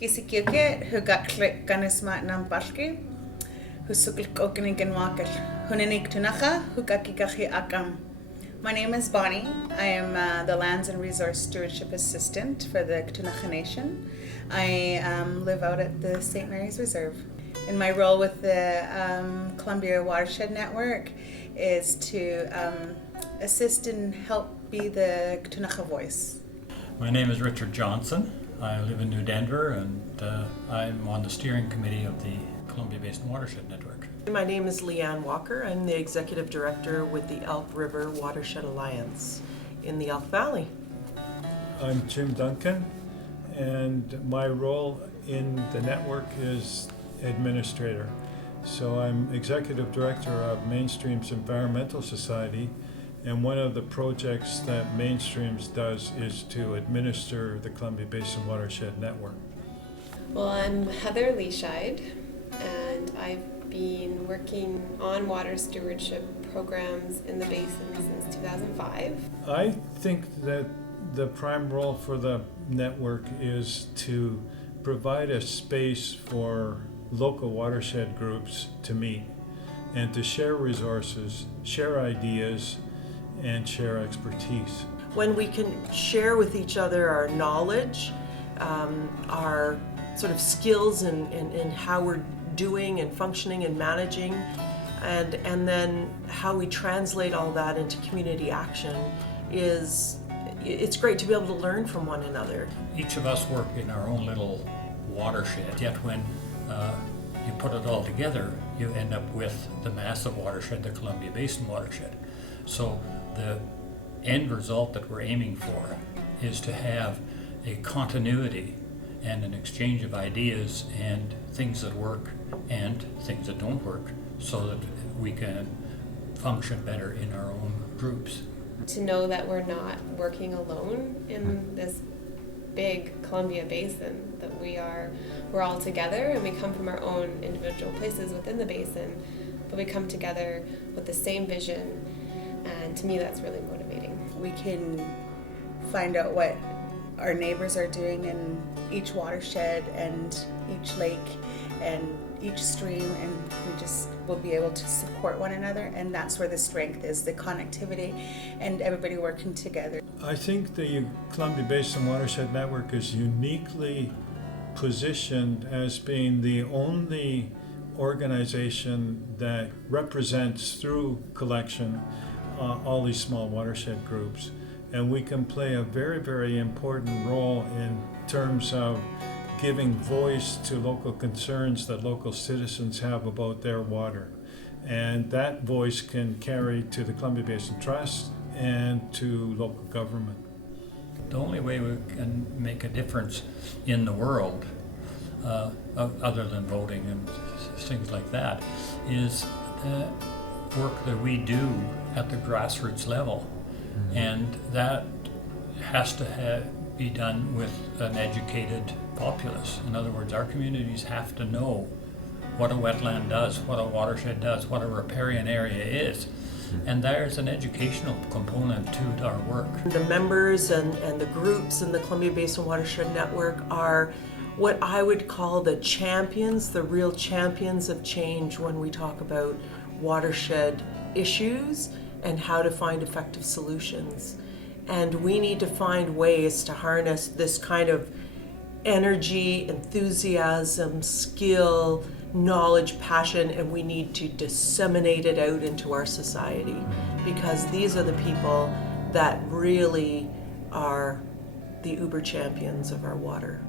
Gisikioke, hugaklik ganismat nampalki, husuklik okening wakal, hunanik tunacha, hugakikachi akam. My name is Bonnie. I am the Lands and Resource Stewardship Assistant for the Ktunaxa Nation. I live out at the St. Mary's Reserve. And my role with the Columbia Watershed Network is to assist and help be the Ktunaxa voice. My name is Richard Johnson. I live in New Denver, and I'm on the steering committee of the Columbia Basin Watershed Network. My name is Leanne Walker. I'm the Executive Director with the Elk River Watershed Alliance in the Elk Valley. I'm Jim Duncan, and my role in the network is administrator. So I'm Executive Director of Mainstream's Environmental Society, and one of the projects that Mainstreams does is to administer the Columbia Basin Watershed Network. Well, I'm Heather Leascheid, and I've been working on water stewardship programs in the basin since 2005. I think that the prime role for the network is to provide a space for local watershed groups to meet and to share resources, share ideas, and share expertise. When we can share with each other our knowledge, our sort of skills in how we're doing and functioning and managing, and then how we translate all that into community action, it's great to be able to learn from one another. Each of us work in our own little watershed, yet when you put it all together, you end up with the massive watershed, the Columbia Basin Watershed. So the end result that we're aiming for is to have a continuity and an exchange of ideas and things that work and things that don't work, so that we can function better in our own groups. To know that we're not working alone in this big Columbia Basin, that we're all together, and we come from our own individual places within the basin, but we come together with the same vision, and to me that's really motivating. We can find out what our neighbors are doing in each watershed and each lake and each stream, and we just will be able to support one another, and that's where the strength is, the connectivity and everybody working together. I think the Columbia Basin Watershed Network is uniquely positioned as being the only organization that represents through collection all these small watershed groups. And we can play a very, very important role in terms of giving voice to local concerns that local citizens have about their water. And that voice can carry to the Columbia Basin Trust and to local government. The only way we can make a difference in the world, other than voting and things like that, is the work that we do at the grassroots level. And that has to be done with an educated populace. In other words, our communities have to know what a wetland does, what a watershed does, what a riparian area is. And there's an educational component to our work. The members and the groups in the Columbia Basin Watershed Network are what I would call the champions, the real champions of change when we talk about watershed issues and how to find effective solutions. And we need to find ways to harness this kind of energy, enthusiasm, skill, knowledge, passion, and we need to disseminate it out into our society, because these are the people that really are the uber champions of our water.